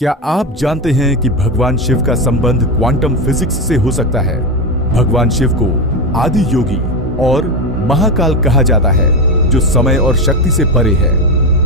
क्या आप जानते हैं कि भगवान शिव का संबंध क्वांटम फिजिक्स से हो सकता है? भगवान शिव को आदि योगी और महाकाल कहा जाता है, जो समय और शक्ति से परे है।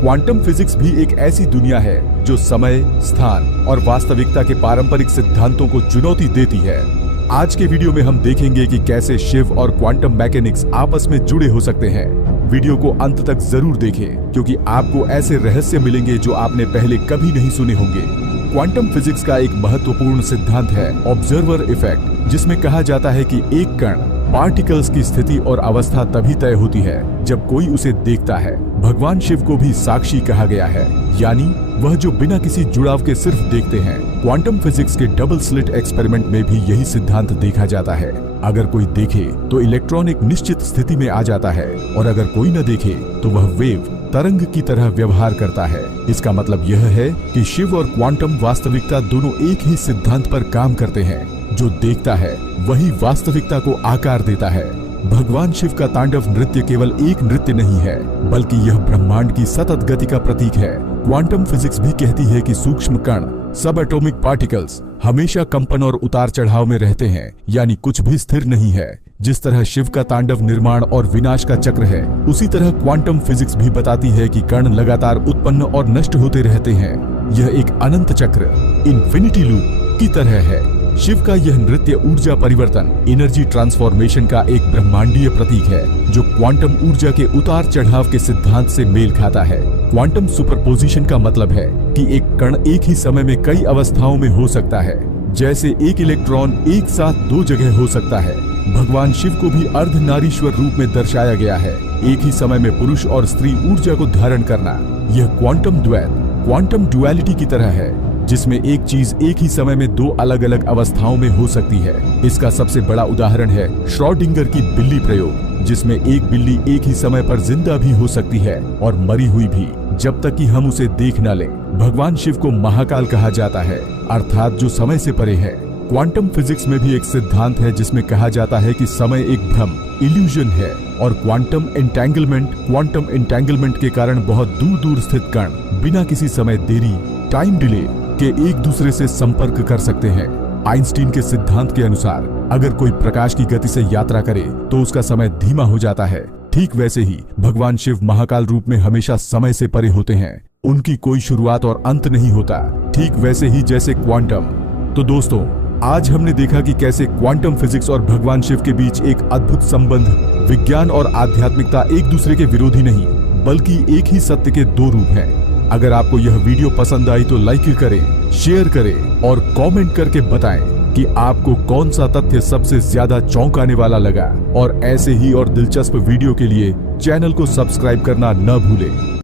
क्वांटम फिजिक्स भी एक ऐसी दुनिया है जो समय, स्थान और वास्तविकता के पारंपरिक सिद्धांतों को चुनौती देती है। आज के वीडियो में हम देखेंगे कि कैसे शिव और क्वांटम मैकेनिक्स आपस में जुड़े हो सकते हैं। वीडियो को अंत तक जरूर देखें, क्योंकि आपको ऐसे रहस्य मिलेंगे जो आपने पहले कभी नहीं सुने होंगे। क्वांटम फिजिक्स का एक महत्वपूर्ण सिद्धांत है ऑब्जर्वर इफेक्ट, जिसमें कहा जाता है कि एक कण पार्टिकल्स की स्थिति और अवस्था तभी तय होती है जब कोई उसे देखता है। भगवान शिव को भी साक्षी कहा गया है, यानी वह जो बिना किसी जुड़ाव के सिर्फ देखते हैं। क्वांटम फिजिक्स के डबल स्लिट एक्सपेरिमेंट में भी यही सिद्धांत देखा जाता है। अगर कोई देखे तो इलेक्ट्रॉन एक निश्चित स्थिति में आ जाता है, और अगर कोई न देखे तो वह वेव तरंग की तरह व्यवहार करता है। इसका मतलब यह है कि शिव और क्वांटम वास्तविकता दोनों एक ही सिद्धांत पर काम करते हैं। जो देखता है वही वास्तविकता को आकार देता है। भगवान शिव का तांडव नृत्य केवल एक नृत्य नहीं है, बल्कि यह ब्रह्मांड की सतत गति का प्रतीक है। क्वांटम फिजिक्स भी कहती है कि सूक्ष्म कण, सब एटॉमिक पार्टिकल्स हमेशा कंपन और उतार चढ़ाव में रहते हैं, यानी कुछ भी स्थिर नहीं है। जिस तरह शिव का तांडव निर्माण और विनाश का चक्र है, उसी तरह क्वांटम फिजिक्स भी बताती है कि कण लगातार उत्पन्न और नष्ट होते रहते हैं। यह एक अनंत चक्र, इन्फिनिटी लूप की तरह है। शिव का यह नृत्य ऊर्जा परिवर्तन, एनर्जी ट्रांसफॉर्मेशन का एक ब्रह्मांडीय प्रतीक है, जो क्वांटम ऊर्जा के उतार चढ़ाव के सिद्धांत से मेल खाता है। क्वांटम सुपरपोजिशन का मतलब है कि एक कण एक ही समय में कई अवस्थाओं में हो सकता है, जैसे एक इलेक्ट्रॉन एक साथ दो जगह हो सकता है। भगवान शिव को भी अर्धनारीश्वर रूप में दर्शाया गया है, एक ही समय में पुरुष और स्त्री ऊर्जा को धारण करना। यह क्वांटम द्वैत, क्वांटम डुअलिटी की तरह है, जिसमें एक चीज एक ही समय में दो अलग अलग अवस्थाओं में हो सकती है। इसका सबसे बड़ा उदाहरण है श्रोडिंगर की बिल्ली प्रयोग, जिसमें एक बिल्ली एक ही समय पर जिंदा भी हो सकती है और मरी हुई भी, जब तक कि हम उसे देख न लें। भगवान शिव को महाकाल कहा जाता है, अर्थात जो समय से परे है। क्वांटम फिजिक्स में भी एक सिद्धांत है जिसमें कहा जाता है कि समय एक भ्रम, इल्यूजन है, और क्वांटम एंटेंगलमेंट के कारण बहुत दूर दूर स्थित कण बिना किसी समय देरी, टाइम डिले के एक दूसरे से संपर्क कर सकते हैं। आइंस्टीन के सिद्धांत के अनुसार अगर कोई प्रकाश की गति से यात्रा करे तो उसका समय धीमा हो जाता है। ठीक वैसे ही भगवान शिव महाकाल रूप में हमेशा समय से परे होते हैं। उनकी कोई शुरुआत और अंत नहीं होता, ठीक वैसे ही जैसे क्वांटम। तो दोस्तों, आज हमने देखा कि कैसे क्वांटम फिजिक्स और भगवान शिव के बीच एक अद्भुत संबंध, विज्ञान और आध्यात्मिकता एक दूसरे के विरोधी नहीं, बल्कि एक ही सत्य के दो रूप हैं। अगर आपको यह वीडियो पसंद आई तो लाइक करें, शेयर करें और कमेंट करके बताएं कि आपको कौन सा तथ्य सबसे ज्यादा चौंकाने वाला लगा। और ऐसे ही और दिलचस्प वीडियो के लिए चैनल को सब्सक्राइब करना न भूलें।